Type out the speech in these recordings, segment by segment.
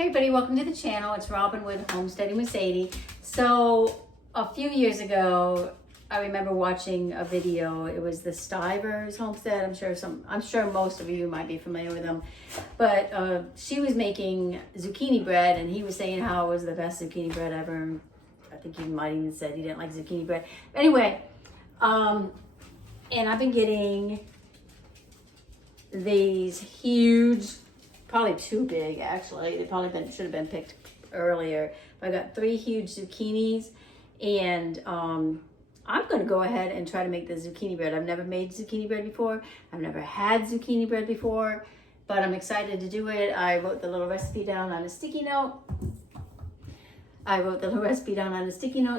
Hey everybody, welcome to the channel. It's Robin with Homesteading with Sadie. So a few years ago, I remember watching a video. It was the Stivers Homestead. I'm sure most of you might be familiar with them. But she was making zucchini bread, and he was saying how it was the best zucchini bread ever. I think he might even said he didn't like zucchini bread. Anyway, and I've been getting these huge, probably too big actually. They probably should have been picked earlier. But I got 3 huge zucchinis, and I'm gonna go ahead and try to make the zucchini bread. I've never made zucchini bread before. I've never had zucchini bread before, but I'm excited to do it. I wrote the little recipe down on a sticky note.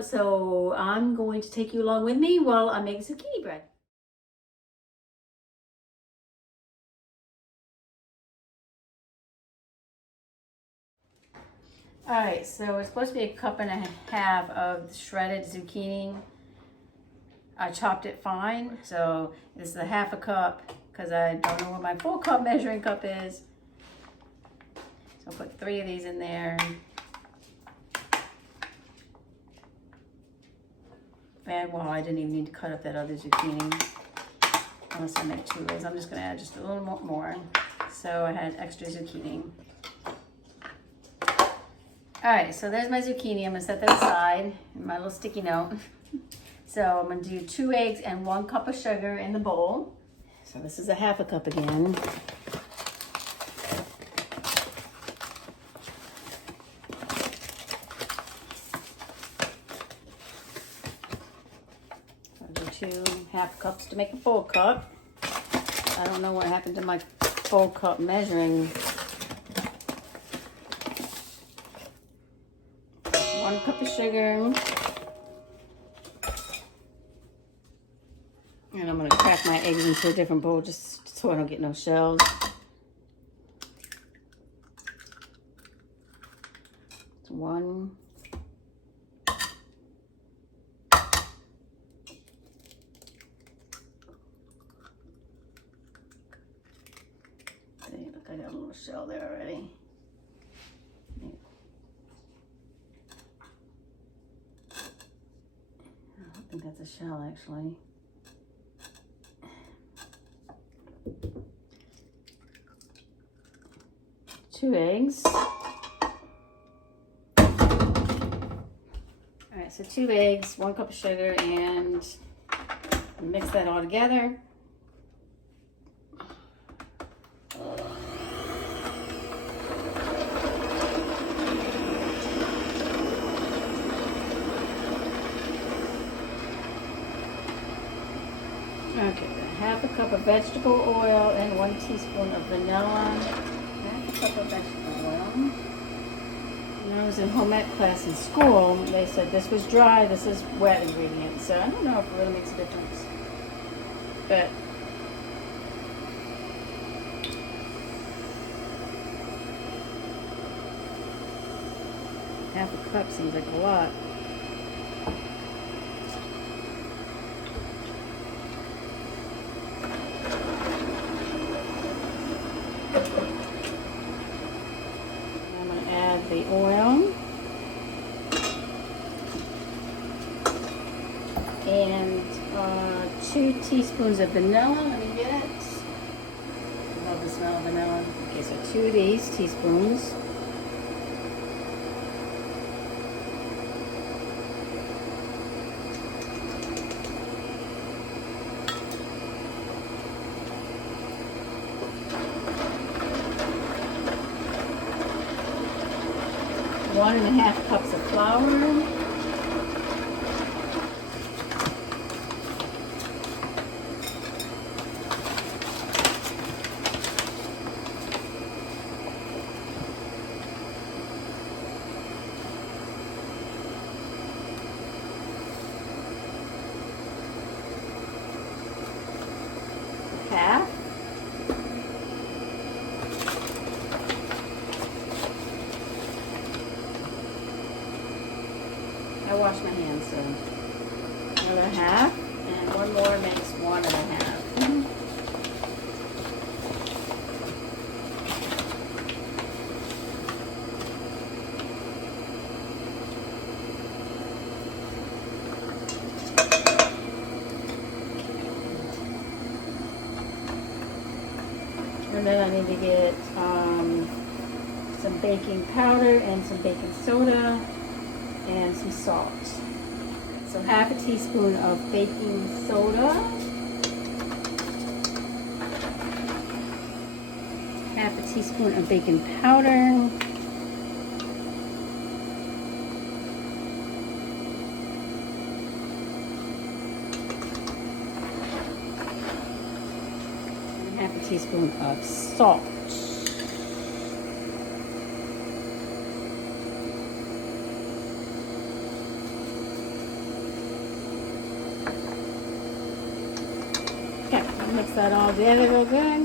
So I'm going to take you along with me while I make zucchini bread. All right, so it's supposed to be 1.5 cups of shredded zucchini. I chopped it fine, so this is a 1/2 cup because I don't know what my full cup measuring cup is. So I'll put 3 of these in there. And well, I didn't even need to cut up that other zucchini unless I make 2 of those. I'm just gonna add just a little more. So I had extra zucchini. All right, so there's my zucchini. I'm gonna set that aside in my little sticky note. So I'm gonna do 2 eggs and 1 cup of sugar in the bowl. So this is a 1/2 cup again. So I'll do 2 1/2 cups to make a full cup. I don't know what happened to my full cup measuring. 1 cup of sugar. And I'm going to crack my eggs into a different bowl just so I don't get no shells. It's 1. See, look, I got a little shell there already. I think that's a shell actually. Two eggs. All right, so 2 eggs, 1 cup of sugar, and mix that all together. Okay, 1/2 cup of vegetable oil and 1 teaspoon of vanilla. 1/2 cup of vegetable oil. When I was in home ec class in school, they said this was dry, this is wet ingredients. So I don't know if it really makes a difference. But half a cup seems like a lot. The oil and 2 teaspoons of vanilla. Let me get it. I love the smell of vanilla. Okay, so 2 of these teaspoons. One and 1/2 cups of flour. Half. I wash my hands, so another 1/2, and 1 more makes 1 1/2. then I need to get some baking powder and some baking soda and some salt. So half a teaspoon of baking soda, half a teaspoon of baking powder, half a teaspoon of salt. Okay, I'll mix that all together real good.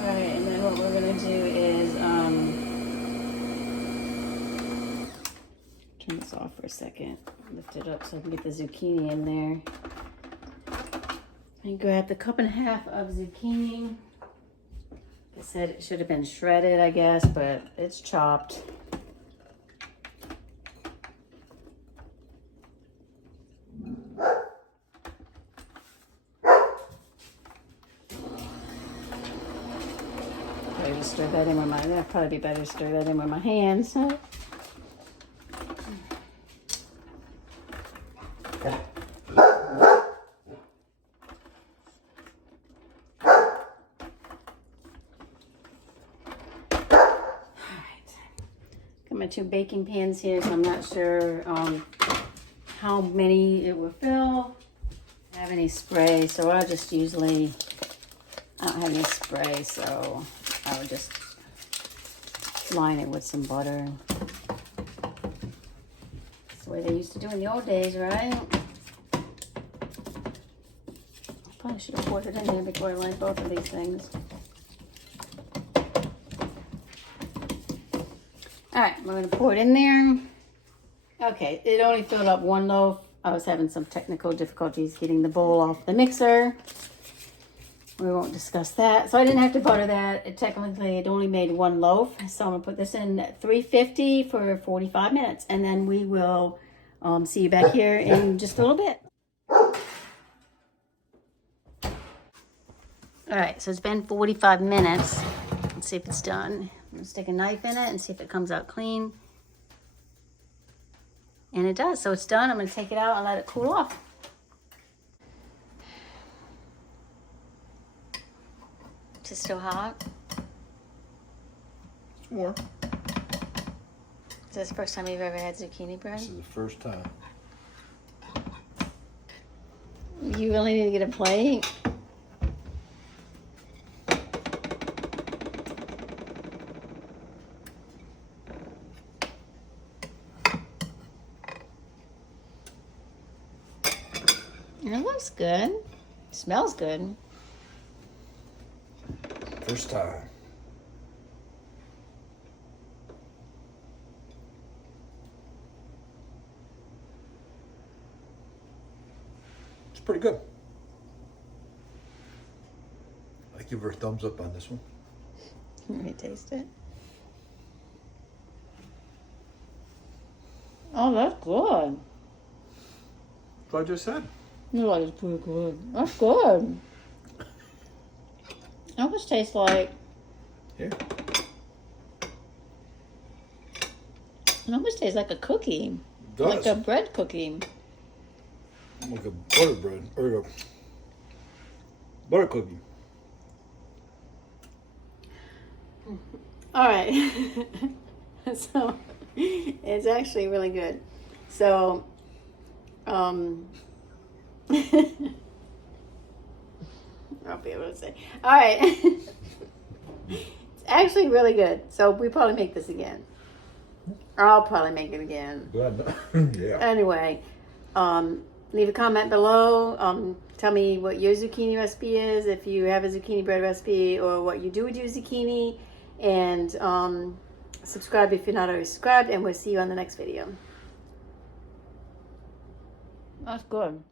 Alright, and then what we're gonna do is turn this off for a second. Lift it up so I can get the zucchini in there. And grab the 1.5 cups of zucchini. Like I said, it should have been shredded, I guess, but it's chopped. Probably just stir that in with my, that'd probably be better to stir that in with my hands. Huh? My 2 baking pans here, so I'm not sure how many it will fill. I don't have any spray, so I'll just usually, I don't have any spray, so I would just line it with some butter. That's the way they used to do in the old days, right? I probably should have poured it in there before I lined both of these things. All right, we're gonna pour it in there. Okay, it only filled up 1 loaf. I was having some technical difficulties getting the bowl off the mixer. We won't discuss that. So I didn't have to butter that. It only made 1 loaf. So I'm gonna put this in 350 for 45 minutes. And then we will see you back here in just a little bit. All right, so it's been 45 minutes. Let's see if it's done. I'm gonna stick a knife in it and see if it comes out clean. And it does, so it's done. I'm gonna take it out and let it cool off. Is it still hot? It's warm. Is this the first time you've ever had zucchini bread? This is the first time. You really need to get a plate? It looks good. It smells good. First time. It's pretty good. I give her a thumbs up on this one. Let me taste it. Oh, that's good. That's what I just said. You like it's pretty good. That's good. It almost tastes like. Here. It almost tastes like a cookie. It does. Like a bread cookie. Like a butter bread or a butter cookie. All right. So it's actually really good. So, I'll be able to say. All right. It's actually really good. So we probably make this again. Or I'll probably make it again. Good. Yeah. Anyway, leave a comment below. Tell me what your zucchini recipe is, if you have a zucchini bread recipe, or what you do with your zucchini. And subscribe if you're not already subscribed, and we'll see you on the next video. That's good.